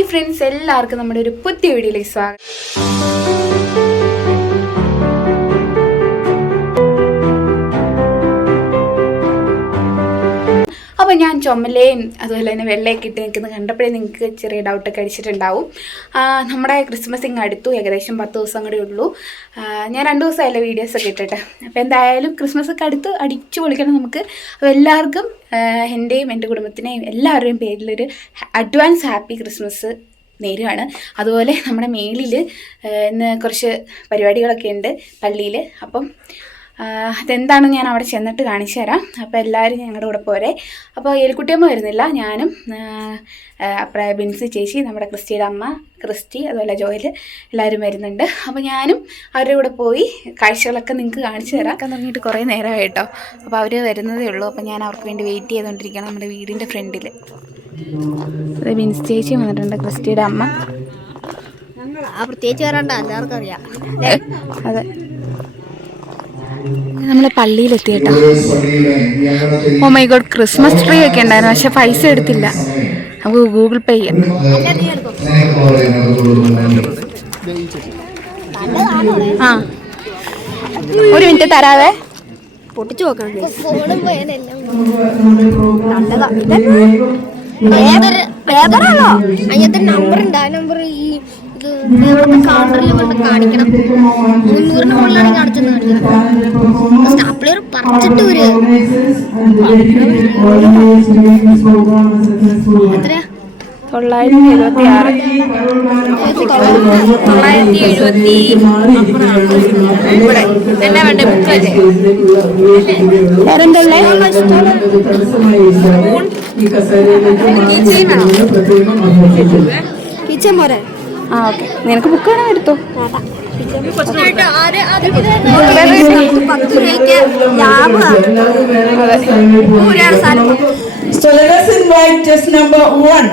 Hi friends, എല്ലാവർക്കും നമ്മുടെ ഒരു പുതിയ വീഡിയോയിലേക്ക് സ്വാഗതം. അപ്പോൾ ഞാൻ ചുമലയും അതുപോലെ തന്നെ വെള്ളയൊക്കെ ഇട്ട് നിൽക്കുന്നത് കണ്ടപ്പോഴേ നിങ്ങൾക്ക് ചെറിയ ഡൗട്ടൊക്കെ അടിച്ചിട്ടുണ്ടാവും. നമ്മുടെ ക്രിസ്മസ് ഇങ്ങ് അടുത്തു, ഏകദേശം 10 ദിവസം കൂടെ ഉള്ളൂ. ഞാൻ 2 ദിവസമായല്ലോ വീഡിയോസൊക്കെ ഇട്ടിട്ട്. അപ്പോൾ എന്തായാലും ക്രിസ്മസൊക്കെ അടുത്ത് അടിച്ചു പൊളിക്കണം നമുക്ക്. അപ്പോൾ എല്ലാവർക്കും എൻ്റെയും എൻ്റെ കുടുംബത്തിനെയും എല്ലാവരുടെയും പേരിലൊരു അഡ്വാൻസ് ഹാപ്പി ക്രിസ്മസ് നേരുകയാണ്. അതുപോലെ നമ്മുടെ മേളിൽ ഇന്ന് കുറച്ച് പരിപാടികളൊക്കെ ഉണ്ട് പള്ളിയിൽ. അപ്പം അതെന്താണെന്ന് ഞാൻ അവിടെ ചെന്നിട്ട് കാണിച്ചു തരാം. അപ്പോൾ എല്ലാവരും ഞങ്ങളുടെ കൂടെ പോരെ. അപ്പോൾ ഏലിക്കുട്ടിയമ്മ വരുന്നില്ല, ഞാനും അപ്പുറം ബിൻസി ചേച്ചി, നമ്മുടെ ക്രിസ്റ്റിയുടെ അമ്മ ക്രിസ്റ്റി, അതുപോലെ ജോയൽ എല്ലാവരും വരുന്നുണ്ട്. അപ്പോൾ ഞാനും അവരുടെ കൂടെ പോയി കാഴ്ചകളൊക്കെ നിങ്ങൾക്ക് കാണിച്ചു തരാം. ഒക്കെ തുടങ്ങിയിട്ട് കുറേ നേരമായി കേട്ടോ. അപ്പോൾ അവർ വരുന്നതേ ഉള്ളൂ. അപ്പോൾ ഞാൻ അവർക്ക് വേണ്ടി വെയിറ്റ് ചെയ്തുകൊണ്ടിരിക്കണം നമ്മുടെ വീടിൻ്റെ ഫ്രണ്ടിൽ. അത് ബിൻസി ചേച്ചി വന്നിട്ടുണ്ട്, ക്രിസ്റ്റിയുടെ അമ്മ. പ്രത്യേകിച്ച് വരണ്ട, എല്ലാവർക്കും അറിയാം. അതെ, നമ്മൾ പള്ളിയിലെത്തി കേട്ടോ. Oh my god, Christmas tree ഒക്കെ ഉണ്ടായിരുന്നു, പക്ഷെ പൈസ എടുത്തില്ല. നമുക്ക് ഗൂഗിൾ പേ ചെയ്യാം. ആ, ഒരു മിനിറ്റ് തരാവേ. പൊട്ടിച്ചു നോക്കണം. അതിനകത്ത് നമ്പർ ഉണ്ട്. ആ നമ്പർ ഈ കൗണ്ടറിൽ കൊണ്ട് കാണിക്കണം. 300-ന് മുകളിലാണ് കാണിച്ചത്. സ്റ്റാപ്ലർ പറിച്ചിട്ട് എത്രയാ? 976. കിച്ചൻ പോരെ? ആ ഓക്കെ, നിനക്ക് ബുക്ക് വേണം എടുത്തോ. So let us invite chess number 1.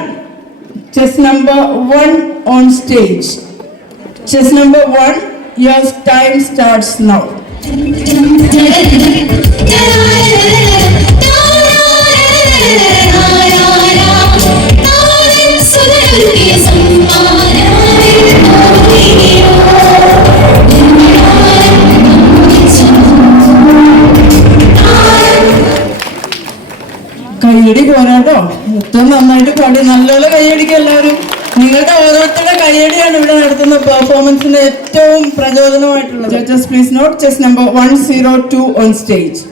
Chess number 1 on stage. Chess number 1, your time starts now. കയ്യടി പോരാട്ടോ, ഏറ്റവും നന്നായിട്ട് പാടി നല്ലപോലെ കയ്യടിക്കുക എല്ലാവരും. നിങ്ങളുടെ ഓരോരുത്തരുടെ കയ്യടിയാണ് ഇവിടെ നടത്തുന്ന പെർഫോമൻസിന് ഏറ്റവും പ്രചോദനമായിട്ടുള്ളത്. Judges please note chest number 102 on stage.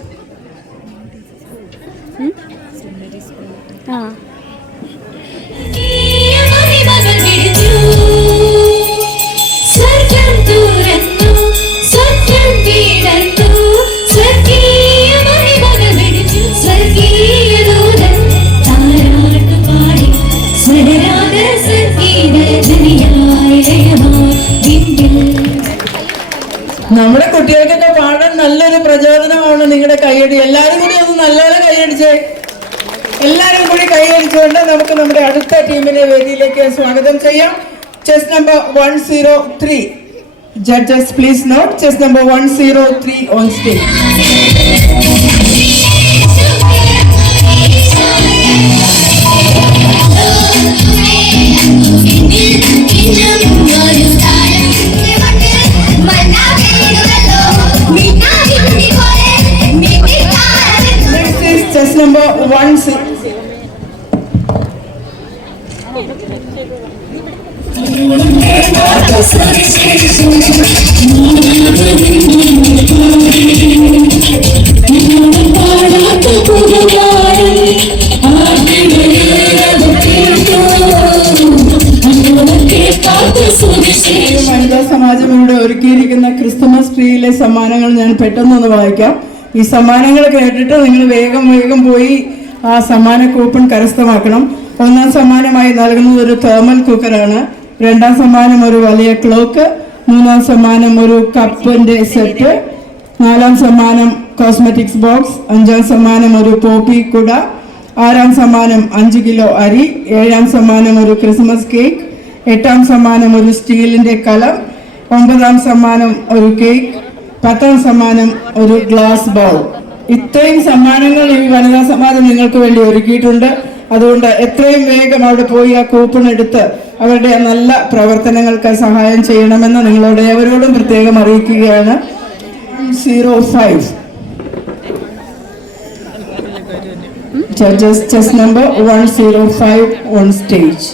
നമ്മുടെ കുട്ടികൾക്കൊക്കെ പാടാൻ നല്ലൊരു പ്രചോദനമാണ് നിങ്ങളുടെ കൈയടി. എല്ലാവരും കൂടി ഒന്ന് നല്ലപോലെ കൈയടിച്ചേ. എല്ലാവരും കൂടി കൈയടിച്ചുകൊണ്ട് നമുക്ക് നമ്മുടെ അടുത്ത ടീമിനെ വേദിയിലേക്ക് സ്വാഗതം ചെയ്യാം. Chess number 103. Judges please note chest number 103 on stage. Chess number 16. വനിതാ സമാജം ഇവിടെ ഒരുക്കിയിരിക്കുന്ന ക്രിസ്തുമസ് ട്രീയിലെ സമ്മാനങ്ങൾ ഞാൻ പെട്ടെന്നൊന്ന് വായിക്കാം. ഈ സമ്മാനങ്ങൾ കേട്ടിട്ട് നിങ്ങൾ വേഗം പോയി ആ സമ്മാന കൂപ്പൺ കരസ്ഥമാക്കണം. 1ാം സമ്മാനമായി നൽകുന്നത് ഒരു തേർമൽ കുക്കറാണ്. 2ാം സമ്മാനം ഒരു വലിയ ക്ലോക്ക്. 3ാം സമ്മാനം ഒരു കപ്പിന്റെ സെറ്റ്. 4ാം സമ്മാനം കോസ്മെറ്റിക്സ് ബോക്സ്. 5ാം സമ്മാനം ഒരു പോപ്പി കുട. 6ാം സമ്മാനം 5 കിലോ അരി. 7ാം സമ്മാനം ഒരു ക്രിസ്മസ് കേക്ക്. 8ാം സമ്മാനം ഒരു സ്റ്റീലിന്റെ കലം. 9ാം സമ്മാനം ഒരു കേക്ക്. 10ാം സമ്മാനം ഒരു ഗ്ലാസ് ബൗൾ. ഇത്രയും സമ്മാനങ്ങൾ ഈ വനിതാ സമാജം നിങ്ങൾക്ക് വേണ്ടി ഒരുക്കിയിട്ടുണ്ട്. അതുകൊണ്ട് എത്രയും വേഗം അവിടെ പോയി ആ കൂപ്പൺ എടുത്ത് അവരുടെ നല്ല പ്രവർത്തനങ്ങൾക്ക് സഹായം ചെയ്യണമെന്ന് നിങ്ങളോട് ഏവരോടും പ്രത്യേകം അറിയിക്കുകയാണ്. 105 Judges, chess number 105 on stage.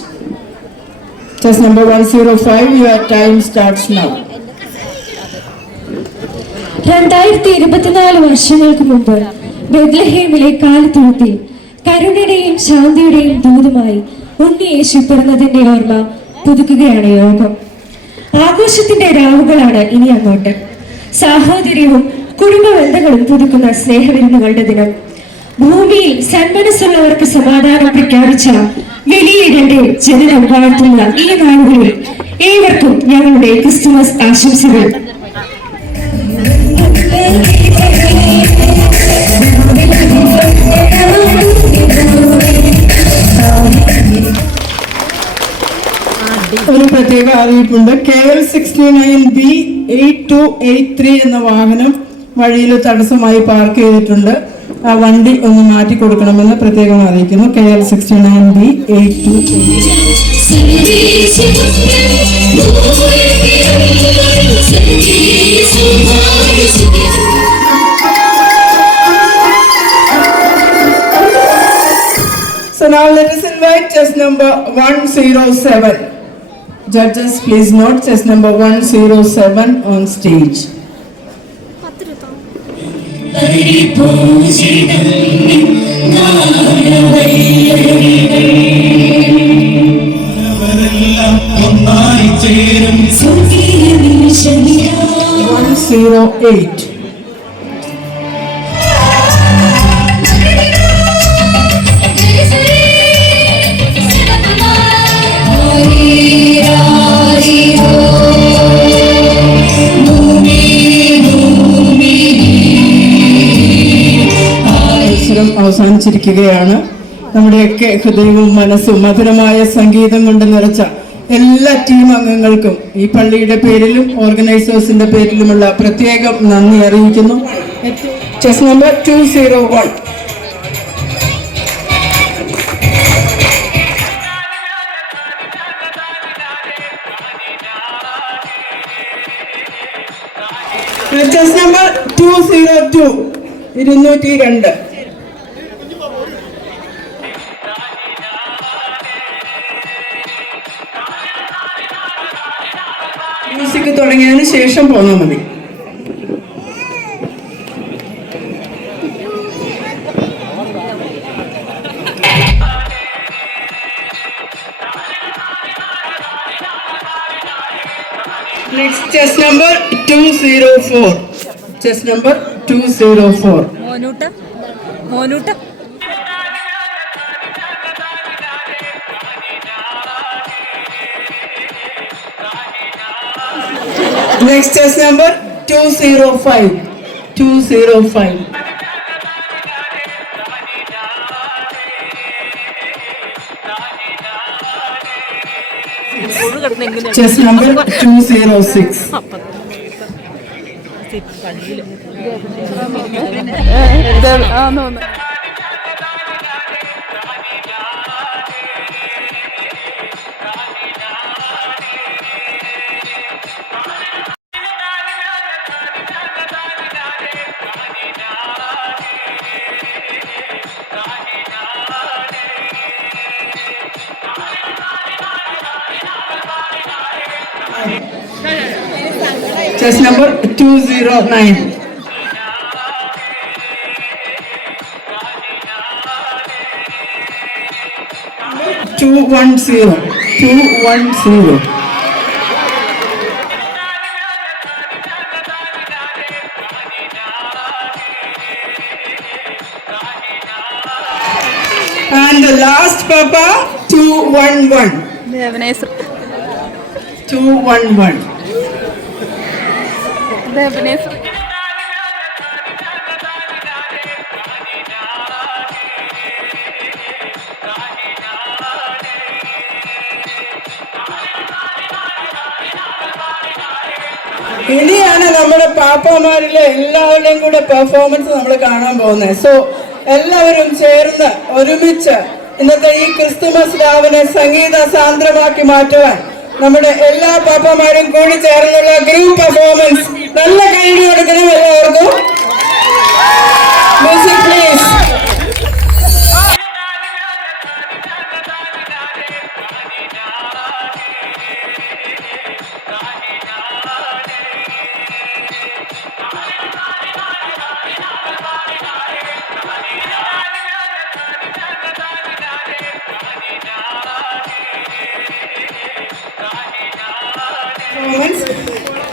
Chess number 105, your time starts now. 2024 വർഷങ്ങൾക്ക് മുമ്പ് ബെത്ലഹേമിലെ കാലിത്തൊഴുത്തിൽ കരുണയുടെയും ശാന്തിയുടെയും ദൂതുമായി ഉണ്ണി യേശു പിറന്നതിന്റെ ഓർമ്മ പുതുക്കുകയാണ് യോഗം. ആഘോഷത്തിന്റെ രാവുകളാണ് ഇനി അങ്ങോട്ട്. സാഹോദര്യവും കുടുംബ ബന്ധങ്ങളും പുതുക്കുന്ന സ്നേഹവിരുന്നുകളുടെ ദിനം. ഭൂമിയിൽ സന്മനസ്സുള്ളവർക്ക് സമാധാനം പ്രഖ്യാപിച്ച വലിയടന്റെ ജനനം വാഴ്ത്തുന്ന ഈ നാളുകളിൽ ഏവർക്കും ഞങ്ങളുടെ ക്രിസ്തുമസ് ആശംസകൾ. ഒരു പ്രത്യേക അറിയിപ്പുണ്ട്. KL 69B 8283 എന്ന വാഹനം വഴിയിൽ തടസ്സമായി പാർക്ക് ചെയ്തിട്ടുണ്ട്. ആ വണ്ടി ഒന്ന് മാറ്റി കൊടുക്കണമെന്ന് പ്രത്യേകം അറിയിക്കുന്നു. KL 69B 8283. So now let us invite chess number 107. Judges, please note chess number 107 on stage. ഒന്നായി ചേരും 108. അവസാനിച്ചിരിക്കുകയാണ്. നമ്മുടെയൊക്കെ ഹൃദയവും മനസ്സും മധുരമായ സംഗീതം കൊണ്ട് നിറച്ച എല്ലാ ടീം അംഗങ്ങൾക്കും ഈ പള്ളിയുടെ പേരിലും ഓർഗനൈസേഴ്സിന്റെ പേരിലുമുള്ള പ്രത്യേകം നന്ദി അറിയിക്കുന്നു. Chess number 201. Chess number 202 202. Music തുടങ്ങിയതിന് ശേഷം പോന്നാൽ മതി. Next chess number 204. Chess number 204. മോനൂട്ട Next chess number 205. 205. Chess number 206. Chess number 209. Two one zero. And the last Papa 211. 211. ഇനിയാണ് നമ്മുടെ പാപ്പമാരിലെ എല്ലാവരുടെയും കൂടെ പെർഫോമൻസ് നമ്മൾ കാണാൻ പോകുന്നത്. സോ എല്ലാവരും ചേർന്ന് ഒരുമിച്ച് ഇന്നത്തെ ഈ ക്രിസ്തുമസ് രാവിനെ സംഗീത സാന്ദ്രമാക്കി മാറ്റുവാൻ നമ്മുടെ എല്ലാ പാപ്പമാരും കൂടി ചേർന്നുള്ള ഗ്രൂപ്പ് പെർഫോമൻസ് നല്ല കൈയ്യടി കൊടുക്കണം എല്ലാവർക്കും. Music please.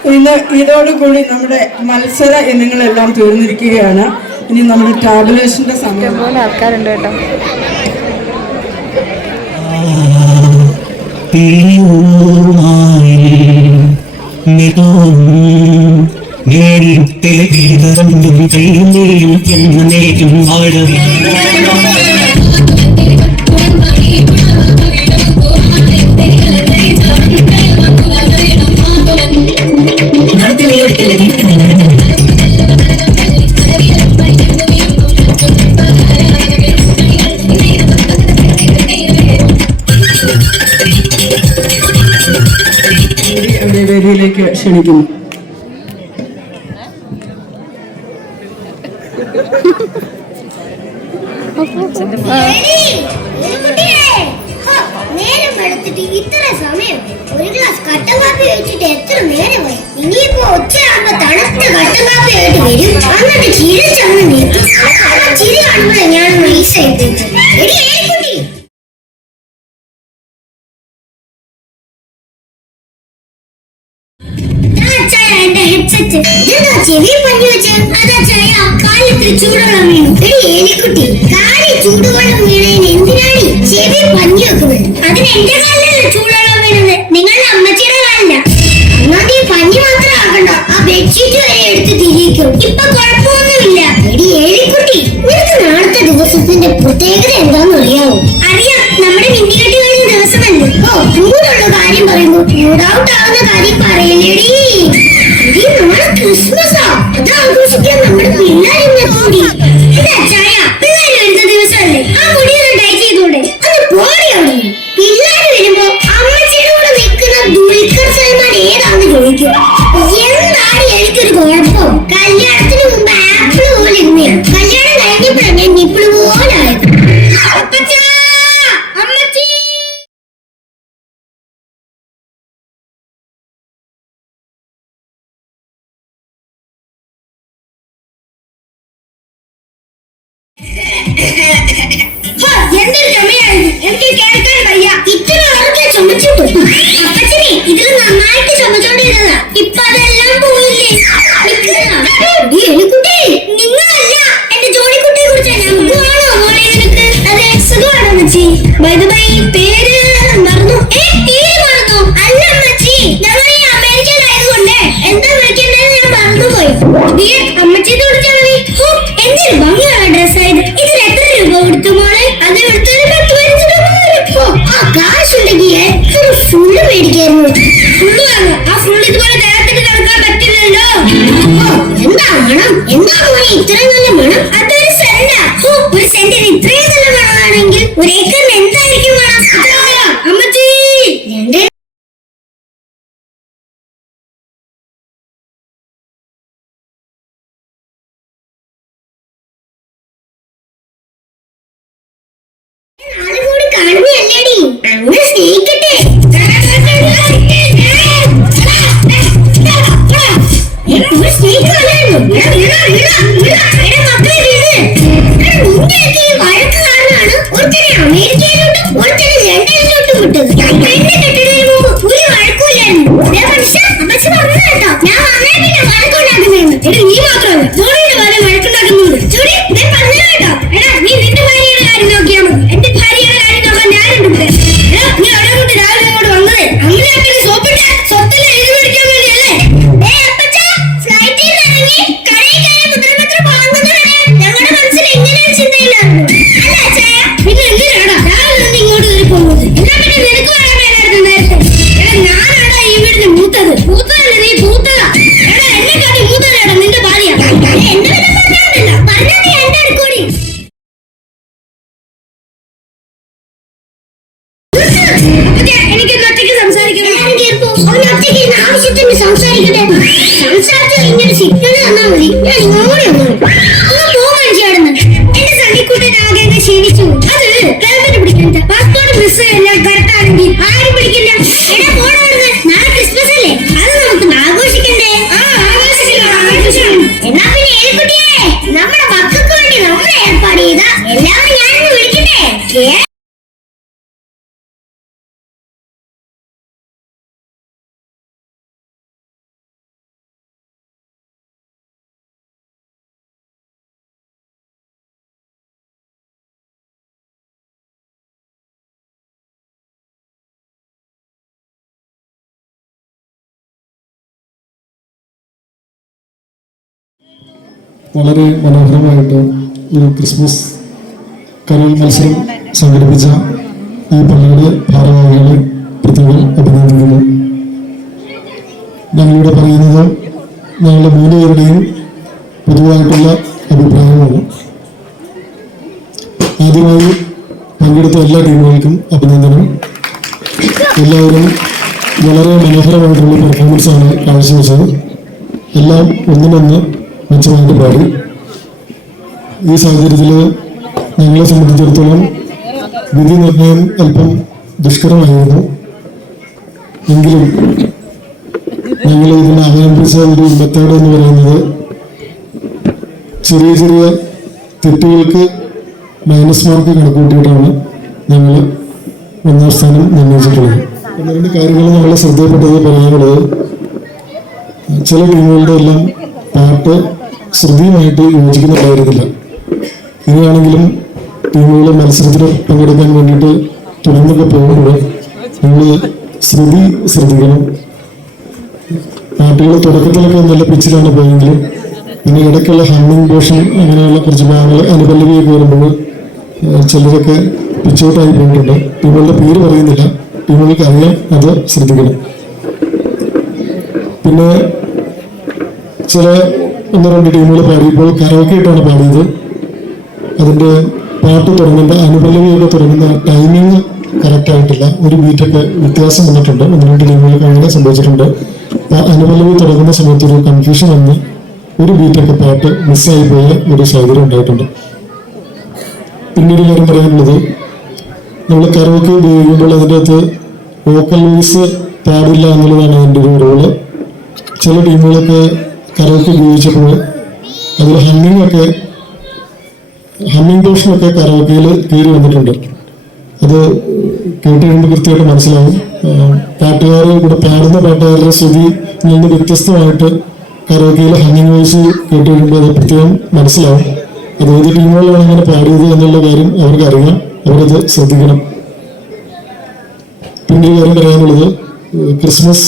ഇന്ന് ഇതോടുകൂടി നമ്മുടെ മത്സര ഇനങ്ങളെല്ലാം തീർന്നിരിക്കുകയാണ്. ഇനി നമ്മുടെ ടാബുലേഷന്റെ സമയം. പോലെ ആൾക്കാരുണ്ട് കേട്ടോ. വേദിയിലേക്ക് ക്ഷണിക്കുന്നു. ഇത്ര സമയം ഒരു ഗ്ലാസ് കട്ടൻ കാപ്പി കഴിച്ചിട്ട് എത്ര നേരമായി? ഇനിയിപ്പോ ഉച്ചയാകുമ്പോ തണുത്ത കട്ടൻ കാപ്പി ആയിട്ട് വരും. എന്നിട്ട് ചിരിച്ചങ്ങ് നീട്ടി ചിരി കാണുമ്പോഴേ ഞാൻ നൈസായി കുട്ടി. എന്റെ ഹെഡ്സെറ്റ് എന്താ ചെവി പഞ്ഞു വെച്ച്? അതാ ചായ കാലത്തിൽ ചൂടുവെള്ളം വീണു. എലിക്കുട്ടി കാലിൽ ചൂടുവെള്ളം വീണതിന് എന്തിനാണ് ചെവി പഞ്ഞു വെക്കുന്നത്? അതിന് എന്റെ കാലിലല്ല ചൂടുവെള്ളം വീണത്, നിങ്ങളുടെ അമ്മച്ചിയുടെ കാലില. ഒന്നാമത് ഈ പഞ്ഞി മാത്രം ആക്കണ്ട, ആ ബെഡ്ഷീറ്റ് വരെ എടുത്ത് തിരിക്കും. ഇപ്പൊ കുഴപ്പമൊന്നുമില്ല. എലിക്കുട്ടി നിനക്ക് നാളത്തെ ദിവസത്തിന്റെ പ്രത്യേകത എന്താന്ന് അറിയാവോ? അറിയാം, നമ്മുടെ മിന്നിക്കെട്ടി വരുന്ന ദിവസമല്ലേ. ഓ, ചൂടുള്ള കാര്യം പറയുമ്പോ ചൂടൗട്ട് ആവുന്ന കാര്യം പറയലേടി. നാളെ ക്രിസ്മസാ, അത് ആഘോഷിക്കാൻ നമ്മുടെ പിള്ളേരെ കൂടി. എന്താ ചായ പിള്ളേര് വരുന്ന ദിവസമല്ലേ, ആ മുടിയൊന്ന് ഡൈ ചെയ്തൂടെ? അത് പോടിയാണ്. പിള്ളേര് വരുമ്പോ അമ്മച്ചിയുടെ കൂടെ നിൽക്കുന്ന ദുൽഖർ സൽമാൻ ഏതാന്ന് ചോദിക്കും. എന്താണ് എനിക്കൊരു കുഴപ്പം? കല്യാണത്തിന് മുമ്പ് ആപ്പിള് പോലെ ഇരുന്നയാണ്, കല്യാണം കഴിഞ്ഞപ്പോഴാണ് ഞാൻ നിപ്പിള് പോലെ ആയത്. അമ്മച്ചി എന്തൊരു ചുമയായിരുന്നു, എനിക്ക് കേൾക്കാൻ വയ്യ. ഇത്ര ഉറക്കെ ചുമച്ചിട്ടു. അപ്പച്ചനെ ഇതിൽ നന്നായിട്ട് ചുമച്ചോണ്ടിരുന്നതാ, ഇപ്പൊ അതെല്ലാം പോയില്ലേ? എലിക്കുട്ടി നിങ്ങളല്ല എന്റെ ജോലിക്കുട്ടിയെ കുറിച്ച് ഞങ്ങൾക്കാണോ മോളെ നിനക്ക്? അതെ, സുഖമാണോ അമ്മച്ചി? ബൈ ദ ബൈ പേര് മറന്നു. പേര് മറന്നു? അല്ല അമ്മച്ചി, ഞങ്ങൾ ഈ അമേരിക്കയിലായതുകൊണ്ട് എന്താ വിളിക്കേണ്ടത് ഞാൻ മറന്നുപോയി. അമ്മച്ചിയെ വിളിച്ചാൽ മതി. എന്തൊരു ഭംഗിയുള്ള ഡ്രസ്സായത്. ഇതിൽ എത്ര രൂപ കൊടുത്തു മോളെ? അത് കൊടുത്തൊരു 10-15 രൂപ വരും. ആ കാശുണ്ടെങ്കിൽ ഒരു ഫുള്ള് മേടിക്കായിരുന്നു. ഫുള്ള് വാങ്ങും. ആ ഫുള്ള് ഇതുപോലെ നേരത്തിന് നടക്കാൻ പറ്റില്ലല്ലോ. എന്താ മണം? എന്താ മോനെ ഇത്രയും നല്ല മണം? അതൊരു സെന്റാ. ഒരു സെന്റിന് ഇത്രയും നല്ല മണമാണെങ്കിൽ ഒരു ഏക്കറിന് എന്തായിരിക്കും മണം? അമ്മച്ചി രണ്ട് നാളെ കൂടി കാണുകയല്ലേടി, അങ്ങനെ സ്നേഹിക്കട്ടെ. വഴക്ക് കാരണമാണ് ഒരുത്തനെ അമേരിക്കയിലോട്ടും ഒരുത്തനെ ലണ്ടനിലോട്ടും വിട്ടത്. എന്നെ കെട്ടിടത്തിന് മുമ്പ് ഒരു വഴക്കൂലായിരുന്നു. അമ്മച്ചി പറഞ്ഞു കേട്ടോ, ഞാൻ വന്നേ പിന്നെ വഴക്കുണ്ടാക്കുന്നതെന്ന്. നീ മാത്രമല്ല ജോലിയുടെ പോലെ വഴക്കുണ്ടാക്കുന്നുണ്ട്. ജോലി പറഞ്ഞു കേട്ടോ. എടാ നീ നിന്റെ ഭാര്യയുടെ കാര്യം നോക്കിയാൽ മതി, എന്റെ ഭാര്യയുടെ കാര്യം നോക്കാൻ ഞാനുണ്ട്. നീ അവിടെ കൊണ്ട് രാവിലെ അങ്ങോട്ട് വന്നത് അങ്ങനെ സോപ്പിട്ട് സ്വത്തിൽ എഴുതി മേടിക്കാൻ വേണ്ടിയല്ലേ? ഫ്ലൈറ്റിൽ ഇറങ്ങി കടയിൽ കയറി മുദ്രപത്രം വാങ്ങുന്നവരെ ഞങ്ങളുടെ മനസ്സിൽ ഇങ്ങനെയൊരു ചിന്തയില്ലായിരുന്നു. അല്ല ചായ, പിന്നെ എന്തിനാടാ രാവിലെ ഒന്ന് ഇങ്ങോട്ട് കയറി പോകുന്നത്? എന്നാ പിന്നെ നിനക്ക് പറയാൻ മേലായിരുന്നു നേരത്തെ. എടാ ഞാനാടാ ഈ വീടിന് മൂത്തത്. മൂത്തതല്ലേ നീ, മൂത്തതാ. എടാ എന്നെ കാട്ടി മൂത്തതാടാ നിന്റെ സിഗ്നൽ തന്നാ മതി, ഞാൻ ഇങ്ങോട്ട് ഒന്ന് പോ മനുഷ്യാടുന്നു. എന്റെ സണ്ണിക്കുട്ടൻ ആകെ ക്ഷീണിച്ചു. അത് ഹെൽമെറ്റ് പിടിക്കണ്ട, പാസ്പോർട്ട് മിസ് എല്ലാം കറക്റ്റ് ആണെങ്കിൽ ആരും പിടിക്കില്ല. എടാ പോണാടുന്ന്, നാളെ ക്രിസ്മസ് അല്ലേ, അത് നമുക്ക് ആഘോഷിക്കണ്ടേ? എന്നാ പിന്നെ ഏലിക്കുട്ടിയെ, നമ്മുടെ മക്കൾക്ക് വേണ്ടി നമ്മൾ ഏർപ്പാട് ചെയ്ത എല്ലാവരും ഞാനൊന്ന് വിളിക്കട്ടെ. വളരെ മനോഹരമായിട്ട് ഒരു ക്രിസ്മസ് കരോൾ മത്സരം സംഘടിപ്പിച്ച ഈ പള്ളിയുടെ ഭാരവാഹികളെ പ്രത്യേകം അഭിനന്ദിക്കുന്നു. ഞങ്ങളിവിടെ പറയുന്നത് ഞങ്ങളുടെ 3 പേരുടെയും പൊതുവായിട്ടുള്ള അഭിപ്രായമാണ്. ആദ്യമായി പങ്കെടുത്ത എല്ലാ ടീമുകൾക്കും അഭിനന്ദനം. എല്ലാവരും വളരെ മനോഹരമായിട്ടുള്ള പെർഫോമൻസാണ് കാഴ്ചവെച്ചത്. എല്ലാം ഒന്നിനൊന്ന് മെച്ചമായിട്ട് പാടി. ഈ സാഹചര്യത്തിൽ ഞങ്ങളെ സംബന്ധിച്ചിടത്തോളം വിധി നിർണ്ണയം അല്പം ദുഷ്കരമായിരുന്നു. എങ്കിലും ഞങ്ങൾ ഇതിനെ അവലംബിച്ച ഒരു മെത്തേഡ് എന്ന് പറയുന്നത് ചെറിയ ചെറിയ തെറ്റുകൾക്ക് മൈനസ് മാർക്ക് കണക്കൂട്ടിയിട്ടാണ് ഞങ്ങൾ 1ാം സ്ഥാനം നിർണ്ണയിച്ചിട്ടുള്ളത്. 1-2 കാര്യങ്ങൾ ഞങ്ങളെ ശ്രദ്ധയിൽപ്പെട്ടത് പറയാനുള്ളത്, ചില ടീമുകളുടെ എല്ലാം പാട്ട് ശ്രുതിയുമായിട്ട് യോജിക്കുന്നുണ്ടായിരുന്നില്ല. ഇനിയാണെങ്കിലും ടീമുകൾ മത്സരത്തിൽ പങ്കെടുക്കാൻ വേണ്ടിയിട്ട് തുടർന്നൊക്കെ പോകുമ്പോൾ നിങ്ങൾ ശ്രുതി ശ്രദ്ധിക്കണം. പാട്ടുകൾ തുടക്കത്തിലൊക്കെ നല്ല പിച്ചിലാണ് പോയെങ്കിലും പിന്നെ ഇടയ്ക്കുള്ള ഹമ്മിങ് പോർഷൻ അങ്ങനെയുള്ള കുറച്ച് ഭാഗങ്ങൾ അനുപല്ലവിയൊക്കെ വരുമ്പോൾ ചിലരൊക്കെ പിച്ചൗട്ടായി പോയിട്ടുണ്ട്. ടീമുകളുടെ പേര് പറയുന്നില്ല, ടീമുകൾക്ക് അറിയാം, അത് ശ്രദ്ധിക്കണം. പിന്നെ ചില 1-2 ടീമുകൾ പാടിയപ്പോൾ കരോക്കെ ആയിട്ടാണ് പാടിയത്. അതിൻ്റെ പാട്ട് തുടങ്ങുന്ന അനുപല്ലവിയൊക്കെ തുടങ്ങുന്ന ടൈമിങ് കറക്റ്റ് ആയിട്ടില്ല, ഒരു ബീറ്റൊക്കെ വ്യത്യാസം വന്നിട്ടുണ്ട്. 1-2 ടീമുകൾക്ക് അങ്ങനെ സംഭവിച്ചിട്ടുണ്ട്. അനുപല്ലവി തുടങ്ങുന്ന സമയത്ത് ഒരു കൺഫ്യൂഷൻ വന്ന് ഒരു ബീറ്റൊക്കെ പാട്ട് മിസ്സായി പോയ ഒരു സാഹചര്യം ഉണ്ടായിട്ടുണ്ട്. പിന്നീട് കാര്യം പറയാനുള്ളത്, നമ്മൾ കരോക്കെ ഉപയോഗിക്കുമ്പോൾ അതിൻ്റെ അകത്ത് വോക്കൽ വോയിസ് പാടില്ല എന്നുള്ളതാണ് അതിൻ്റെ ഒരു റോള്. ചില ടീമുകളൊക്കെ കരോക്കെ ഉപയോഗിച്ചപ്പോൾ അതിൽ ഹമ്മിങ് പോർഷനൊക്കെ കരോക്കയിൽ കയറി വന്നിട്ടുണ്ട്. അത് കേട്ട് കഴിയുമ്പോൾ കൃത്യമായിട്ട് മനസ്സിലാവും. പാട്ടുകാർ ഇവിടെ പാടുന്ന പാട്ടുകാരുടെ ശ്രുതി നിന്ന് വ്യത്യസ്തമായിട്ട് കരോക്കയിൽ ഹമ്മിങ് വോയിസ് കേട്ട് കഴിയുമ്പോൾ അത് പ്രത്യേകം മനസ്സിലാവും. അത് ഏത് ടീമുകളാണ് അങ്ങനെ പാടിയത് എന്നുള്ള കാര്യം അവർക്ക് അറിയാം, അവരത് ശ്രദ്ധിക്കണം. പിന്നെ ഒരു കാര്യം പറയാനുള്ളത്, ക്രിസ്മസ്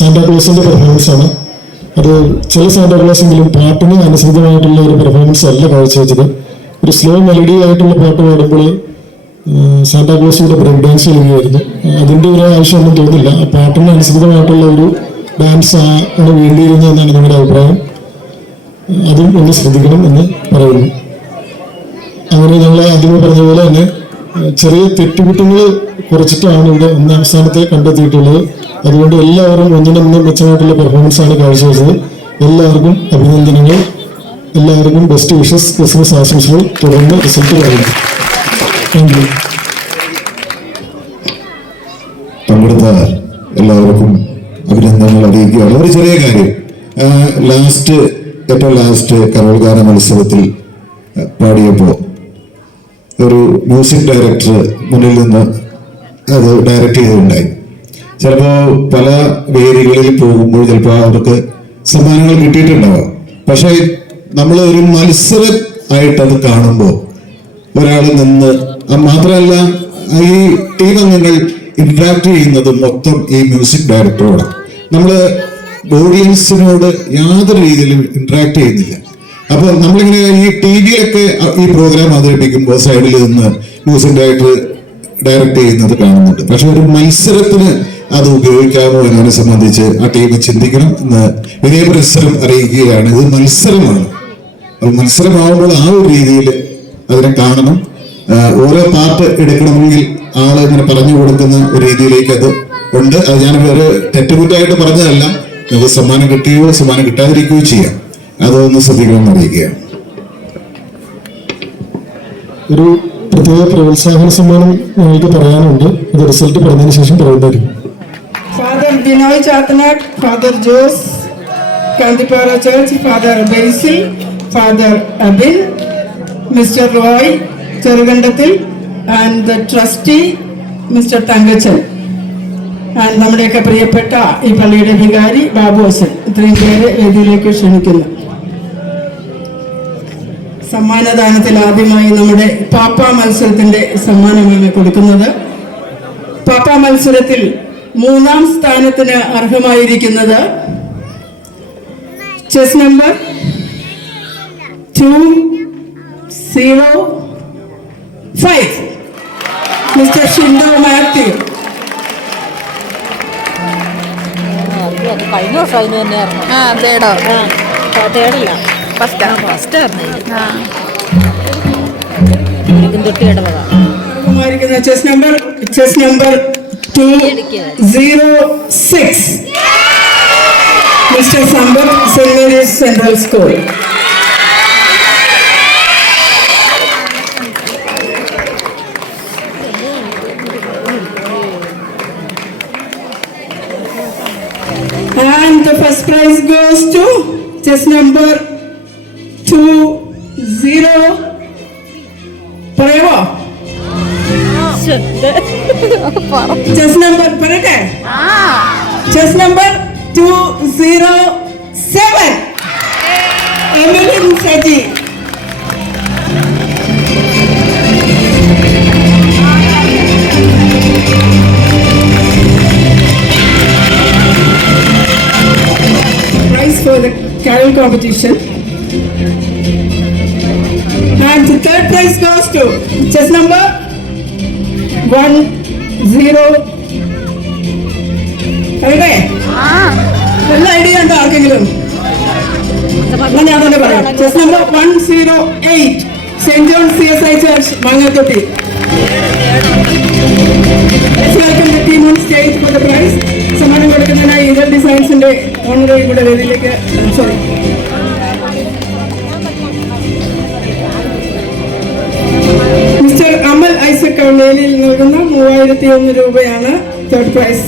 സാന്റാക്ലോസിന്റെ പെർഫോമൻസ് ആണ്. അത് ചില സാന്റാക്ലോസെങ്കിലും പാട്ടിന് അനുസൃതമായിട്ടുള്ള ഒരു പെർഫോമൻസ് അല്ല കാഴ്ചവെച്ചത്. ഒരു സ്ലോ മെലഡി ആയിട്ടുള്ള പാട്ട് പാടുമ്പോൾ സാന്റാക്ലോസിയുടെ ബ്രേക്ക് ഡാൻസ് കളിക്കുകയായിരുന്നു. അതിൻ്റെ ഒരു ആവശ്യമൊന്നും തോന്നില്ല. ആ പാട്ടിന് അനുസൃതമായിട്ടുള്ള ഒരു ഡാൻസ് ആണ് വേണ്ടിയിരുന്നതെന്നാണ് നിങ്ങളുടെ അഭിപ്രായം. അതും ഒന്ന് ശ്രദ്ധിക്കണം എന്ന് പറയുന്നു. അങ്ങനെ ഞങ്ങൾ ആദ്യമേ പറഞ്ഞ പോലെ തന്നെ ചെറിയ തെറ്റുകുറ്റങ്ങൾ കുറച്ചിട്ടാണ് ഇവിടെ 1ാം സ്ഥാനത്തെ കണ്ടെത്തിയിട്ടുള്ളത്. അതുകൊണ്ട് എല്ലാവരും ഒന്നിനൊന്നും മെച്ചമായിട്ടുള്ള പെർഫോമൻസ് ആണ് കാഴ്ചവെച്ചത്. എല്ലാവർക്കും അഭിനന്ദനങ്ങൾ, എല്ലാവർക്കും ബെസ്റ്റ് വിഷസ്, ക്രിസ്മസ് ആശംസകൾ. തുടർന്ന് റിസൾട്ട് പറയുന്നു. Thank you. പങ്കെടുത്ത എല്ലാവർക്കും അഭിനന്ദനങ്ങൾ അറിയിക്കുകയാണ്. ഒരു ചെറിയ കാര്യം, ഏറ്റവും ലാസ്റ്റ് കരോൾ ഗാന മത്സരത്തിൽ പാടിയപ്പോൾ ഒരു മ്യൂസിക് ഡയറക്ടർ മുന്നിൽ നിന്ന് അത് ഡയറക്റ്റ് ചെയ്തിട്ടുണ്ടായി. ചിലപ്പോൾ പല വേദികളിൽ പോകുമ്പോൾ ചിലപ്പോൾ അവർക്ക് സമ്മാനങ്ങൾ കിട്ടിയിട്ടുണ്ടാവാം. പക്ഷെ നമ്മൾ ഒരു മത്സരം ആയിട്ടത് കാണുമ്പോൾ ഒരാൾ നിന്ന്, മാത്രമല്ല ഈ ടീം അംഗങ്ങൾ ഇന്ററാക്ട് ചെയ്യുന്നത് മൊത്തം ഈ മ്യൂസിക് ഡയറക്ടറോടാണ്. നമ്മൾ ഓഡിയൻസിനോട് യാതൊരു രീതിയിലും ഇന്ററാക്ട് ചെയ്യുന്നില്ല. അപ്പൊ നമ്മളിങ്ങനെ ഈ ടി.വിയിലൊക്കെ ഈ പ്രോഗ്രാം അവതരിപ്പിക്കുമ്പോൾ സൈഡിൽ നിന്ന് മ്യൂസിക് ഡയറക്ടർ ഡയറക്ട് ചെയ്യുന്നത് കാണുന്നുണ്ട്. പക്ഷെ ഒരു മത്സരത്തിന് അത് ഉപയോഗിക്കാമോ എന്നതിനെ സംബന്ധിച്ച് ആ ടീം ചിന്തിക്കണം എന്ന് വിനയ പരിസരം അറിയിക്കുകയാണ്. ഇത് മത്സരമാണ്. അത് മത്സരമാവുമ്പോൾ ആ ഒരു രീതിയിൽ അതിനെ കാണണം. ഓരോ പാർട്ട് എടുക്കണമെങ്കിൽ ആള് ഇങ്ങനെ പറഞ്ഞു കൊടുക്കുന്ന ഒരു രീതിയിലേക്ക് അത് ഉണ്ട്. അത് ഞാൻ ഒരു തെറ്റുകുറ്റായിട്ട് പറഞ്ഞതല്ല, നിങ്ങൾക്ക് സമ്മാനം കിട്ടുകയോ സമ്മാനം കിട്ടാതിരിക്കുകയോ ചെയ്യാം. അതൊന്ന് ശ്രദ്ധിക്കണമെന്ന് അറിയിക്കുകയാണ്. ഒരു പ്രത്യേക പ്രോത്സാഹന സമ്മാനം ഞങ്ങൾക്ക് പറയാനുണ്ട്. അത് റിസൾട്ട് പറഞ്ഞതിന് ശേഷം പറയുന്നതായിരിക്കും. Father Binoy Chathanad, father Jose Kanthippara church, father Basil, father Abin, mister Roy Cherukandathil and the trustee mister Thankachan and നമ്മുടെയൊക്കെ പ്രിയപ്പെട്ട ഈ പള്ളിയുടെ വികാരി ബാബു ഹസൻ, ഇത്രയും പേര് വേദിയിലേക്ക് ക്ഷണിക്കുന്നു. സമ്മാനദാനത്തിൽ ആദ്യമായി നമ്മുടെ പാപ്പ മത്സരത്തിന്റെ സമ്മാനമാണ് കൊടുക്കുന്നത്. പാപ്പ മത്സരത്തിൽ 3ാം സ്ഥാനത്തിന് അർഹമായിരിക്കുന്നത് chest number 205 mister Shindo Mathew. കഴിഞ്ഞ വർഷം അതിന് തന്നെയായിരുന്നു. തേടോ തേടല്ല, ഫസ്റ്റ് തൊട്ടിയുടെ വക. Chest number 206 mister Sampath, saint Mary's central school. And the first prize goes to chess number 20. പറയാമോ? ചെസ് നമ്പർ പറയട്ടെ? Chess number 207 Emilin Saji. Prize for the carol competition. And the third prize goes to chess number 10. അല്ലേ? നല്ല idea ഉണ്ടോ ആർക്കെങ്കിലും? ഞാൻ തന്നെ പറയാം. Chest number 108 Saint John CSI church Mangathotti. Welcome the team on stage for the prize. സമ്മാനം കൊടുക്കുന്നതിനായി ഈഗൽ ഡിസൈൻസിന്റെ ഓണററി കൂടെ വേദിയിലേക്ക് മിസ്റ്റർ അമൽ ഐസക് കവളേലിൽ നൽകുന്ന 3001 രൂപയാണ് third prize.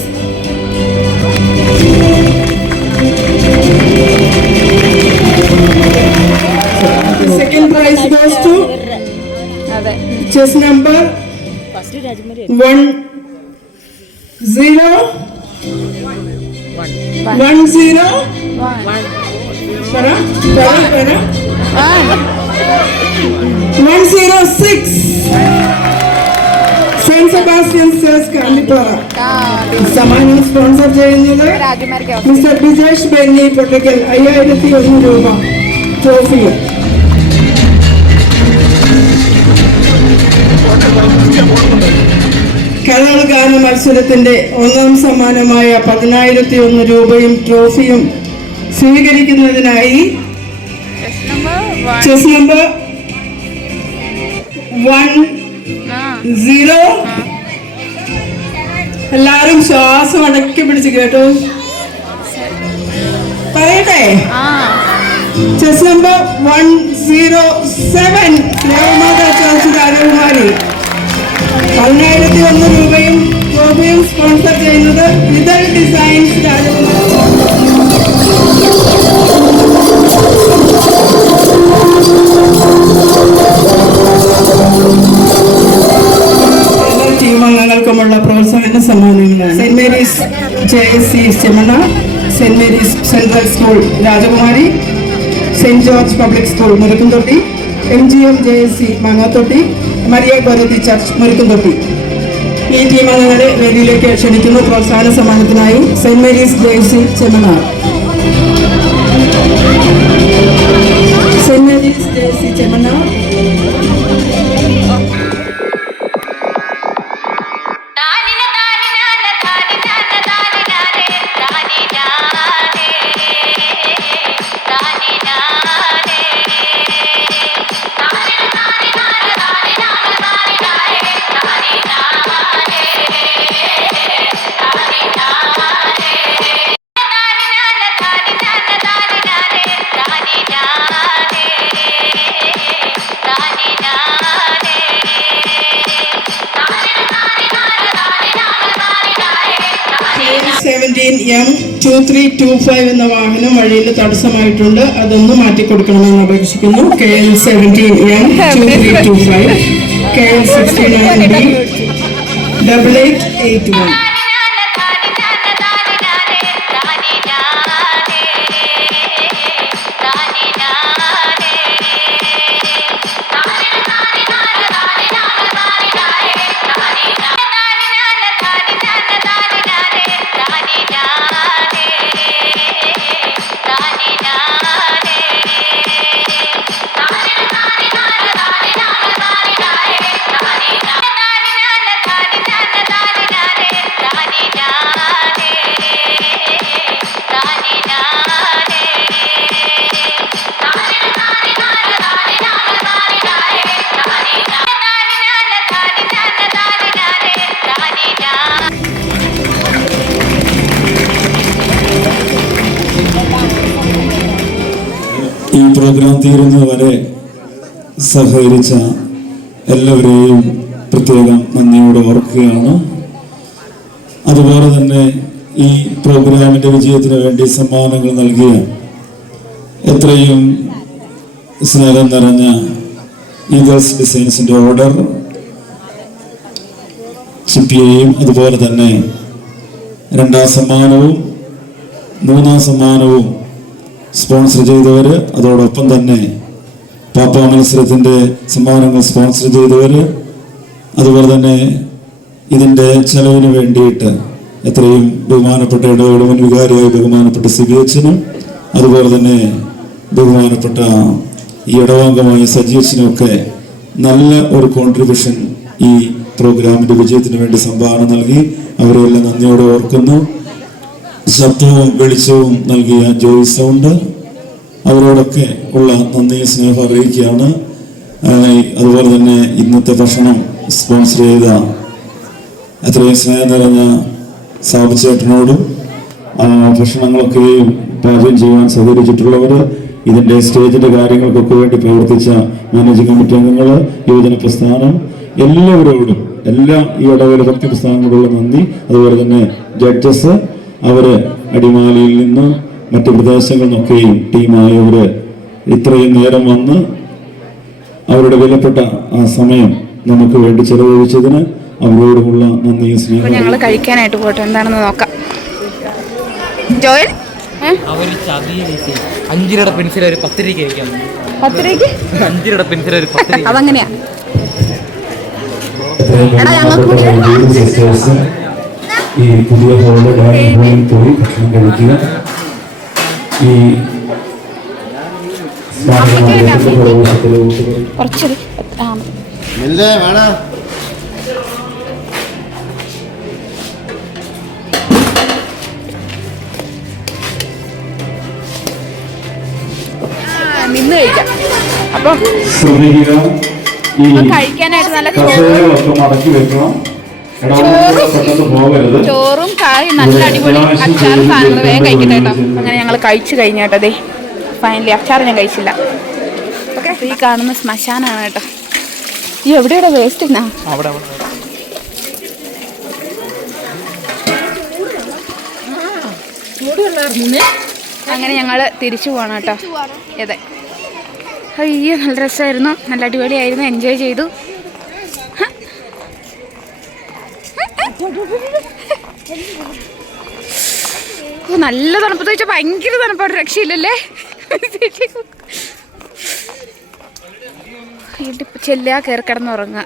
Second prize goes to chest number 10 106 saint Sebastian church Kalippara. സമ്മാനം സ്പോൺസർ ചെയ്യുന്നത് മിസ്റ്റർ ബിജേഷ് ബെന്നി പൊട്ടക്കൽ. 5001 രൂപ ട്രോഫിയും. കരൾ ഗാന മത്സരത്തിന്റെ 1ാം സമ്മാനമായ 10001 രൂപയും ട്രോഫിയും സ്വീകരിക്കുന്നതിനായി ചെസ് നമ്പർ 10. എല്ലാരും ശ്വാസം അടക്കി പിടിച്ച് കേട്ടോ. പറയട്ടെ? ചെസ് നമ്പർ 107 ദേവമാതാ ചർച്ച് രാജകുമാരി. 10001 രൂപയും ട്രോഫിയും സ്പോൺസർ ചെയ്യുന്നത് ഇതൽ ഡിസൈൻസ് രാജകുമാരി. ടീം അംഗങ്ങൾക്കുമുള്ള പ്രോത്സാഹന സമ്മാനങ്ങളാണ്. Saint Mary's JSC Chemmanna, saint Mary's central school Rajakumari, saint George public school Murukkumthotti, MGM JSC Mangathotti, Maria Goretti church Murukkumthotti. ഈ ടീം അംഗങ്ങളെ വേദിയിലേക്ക് ക്ഷണിക്കുന്നു പ്രോത്സാഹന സമ്മാനത്തിനായി. Saint Mary's JSC Chemmanna, saint Mary's JSC Chemmanna. KL17M2325 എന്ന വാഹനം വഴിയിൽ തടസ്സമായിട്ടുണ്ട്. അതൊന്ന് മാറ്റിക്കൊടുക്കണമെന്ന് അപേക്ഷിക്കുന്നു. KL17M2325 KL69B8881. ഈ പ്രോഗ്രാം തീരുന്നതുവരെ സഹകരിച്ച എല്ലാവരെയും പ്രത്യേകം നന്ദിയോടെ ഓർക്കുകയാണ്. അതുപോലെ തന്നെ ഈ പ്രോഗ്രാമിൻ്റെ വിജയത്തിന് വേണ്ടി സമ്മാനങ്ങൾ നൽകിയ എത്രയും സ്നേഹം നിറഞ്ഞ ഈഗിൾസ് ഡിസൈൻസിൻ്റെ ഓർഡർ ചിപ്പിയെയും അതുപോലെ തന്നെ 2ാം സമ്മാനവും 3ാം സമ്മാനവും സ്പോൺസർ ചെയ്തവർ, അതോടൊപ്പം തന്നെ പാപ്പാ മത്സരത്തിൻ്റെ സമ്മാനങ്ങൾ സ്പോൺസർ ചെയ്തവർ, അതുപോലെ തന്നെ ഇതിൻ്റെ ചെലവിന് വേണ്ടിയിട്ട് എത്രയും ബഹുമാനപ്പെട്ട ഇടവേളവൻ വികാരിയായി ബഹുമാനപ്പെട്ട സിബിഎച്ചിനും അതുപോലെ തന്നെ ബഹുമാനപ്പെട്ട ഈ ഇടവാംഗമായ സജീവച്ചിനുമൊക്കെ നല്ല ഒരു കോൺട്രിബ്യൂഷൻ ഈ പ്രോഗ്രാമിൻ്റെ വിജയത്തിന് വേണ്ടി സംഭാവന നൽകി അവരെല്ലാം നന്ദിയോടെ ഓർക്കുന്നു. ശബ്ദവും വെളിച്ചവും നൽകിയ ജോയ് സൗണ്ട്, അവരോടൊക്കെ ഉള്ള നന്ദി സ്നേഹം അറിയിക്കുകയാണ്. അതുപോലെ തന്നെ ഇന്നത്തെ ഭക്ഷണം സ്പോൺസർ ചെയ്ത അത്രയും സ്നേഹം നിറഞ്ഞ സാബുചേട്ടനോടും ഭക്ഷണങ്ങളൊക്കെയും പാചകം ചെയ്യാൻ സഹകരിച്ചിട്ടുള്ളവർ, ഇതിൻ്റെ സ്റ്റേജിൻ്റെ കാര്യങ്ങൾക്കൊക്കെ വേണ്ടി പ്രവർത്തിച്ച മാനേജിംഗ് കമ്മിറ്റി അംഗങ്ങൾ, യുവജന പ്രസ്ഥാനം, എല്ലാവരോടും എല്ലാ ഈ ഇടവേള ഭക്തി പ്രസ്ഥാനങ്ങളോടുള്ള നന്ദി. അതുപോലെ തന്നെ ജഡ്ജസ്, അവര് അടിമാലിയിൽ നിന്ന് മറ്റു പ്രദേശങ്ങളിൽ നിന്നൊക്കെയും ടീമായവര് ഇത്രയും നേരം വന്ന് അവരുടെ വിലപ്പെട്ട ആ സമയം നമുക്ക് വേണ്ടി ചെലവഴിച്ചതിന് അവരോടുമുള്ള നന്ദിയും സ്നേഹവും. ഞങ്ങൾ കഴിക്കാനായിട്ട് പോട്ടെ, എന്താണെന്ന് നോക്കാം. ജോയൽ 5 രൂപയുടെ പെൻസിൽ ഒരു 10 രൂപയ്ക്ക് കഴിക്കാം. 10 രൂപയ്ക്ക് 5 രൂപയുടെ പെൻസിൽ ഒരു 10 രൂപ. അതങ്ങനെയാ. ഈ പുതിയ ഹോളിൽ ഡൈനിങ് ഹാളിൽ പോയി ഭക്ഷണം കഴിക്കുക. ഈ കുറച്ചൊരു നിന്ന് കഴിക്കാം. അപ്പം ശ്രദ്ധിക്കുക, ഈ കഴിക്കാനായിട്ട് നല്ല കസേരകളൊക്കെ മടക്കി വെക്കണം. ചോറും കായും നല്ല അടിപൊളി അച്ചാറും സാധനങ്ങൾ വേഗം കഴിക്കട്ടെ കേട്ടോ. അങ്ങനെ ഞങ്ങൾ കഴിച്ചു കഴിഞ്ഞേട്ടോ. അതെ, ഫൈനലി അച്ചാർ ഞാൻ കഴിച്ചില്ല. ഓക്കെ, ഈ കാണുന്ന ശ്മശാനാണ് കേട്ടോ. ഈ എവിടെയുടെ വേസ്റ്റ് എന്നാ അങ്ങനെ ഞങ്ങൾ തിരിച്ചു പോകണം കേട്ടോ. അതെ, അയ്യോ നല്ല രസമായിരുന്നു, നല്ല അടിപൊളിയായിരുന്നു, എൻജോയ് ചെയ്തു. നല്ല തണുപ്പത്ത് വെച്ചാൽ ഭയങ്കര തണുപ്പായിട്ട് രക്ഷയില്ലല്ലേ. ചെല്ലുക, കയറി കിടന്നുറങ്ങുക.